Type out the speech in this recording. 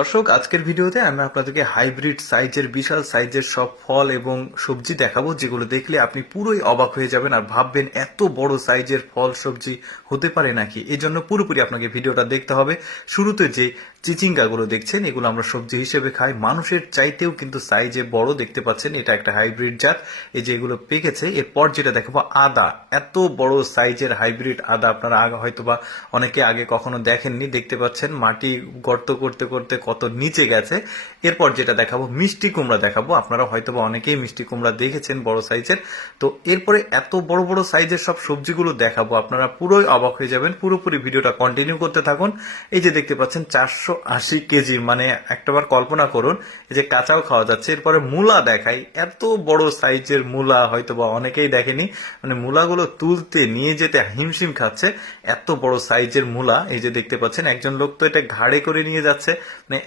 দর্শক, আজকের ভিডিওতে আমি আপনাদেরকে হাইব্রিড সাইজের বিশাল সাইজের সব ফল এবং সবজি দেখাবো, যেগুলো দেখলে আপনি পুরোই অবাক হয়ে যাবেন আর ভাববেন এত বড় সাইজের ফল সবজি হতে পারে নাকি। এই জন্য পুরোপুরি আপনাকে ভিডিওটা দেখতে হবে। শুরুতে যে চিচিঙ্গাগুলো দেখছেন, এগুলো আমরা সবজি হিসেবে খাই, মানুষের চাইতেও কিন্তু সাইজে বড়। দেখতে পাচ্ছেন এটা একটা হাইব্রিড জাত। এই যে এগুলো পেকেছে, এরপর যেটা দেখাবো আদা। এত বড় সাইজের হাইব্রিড আদা আপনারা আগে হয়তোবা অনেকে আগে কখনো দেখেননি। দেখতে পাচ্ছেন মাটি গর্ত করতে করতে কত নিচে গেছে। এরপর যেটা দেখাবো মিষ্টি কুমড়া দেখাবো। আপনারা হয়তোবা অনেকেই মিষ্টি কুমড়া দেখেছেন বড় সাইজের। তো এরপরে এত বড় বড় সাইজের সব সবজিগুলো দেখাবো, আপনারা পুরোই অবাক হয়ে যাবেন। পুরোপুরি ভিডিওটা কন্টিনিউ করতে থাকুন। এই যে দেখতে পাচ্ছেন 480 কেজি, মানে একটাবার কল্পনা করুন, এই যে কাঁচাও খাওয়া যাচ্ছে। এরপরে মূলা দেখাই, এত বড় সাইজের মূলা হয়তোবা অনেকেই দেখেনি, মানে মূলাগুলো তুলতে নিয়ে যেতে হিমশিম খাচ্ছে, এত বড় সাইজের মূলা। এই যে দেখতে পাচ্ছেন একজন লোক তো এটা ঘাড়ে করে নিয়ে যাচ্ছে, মানে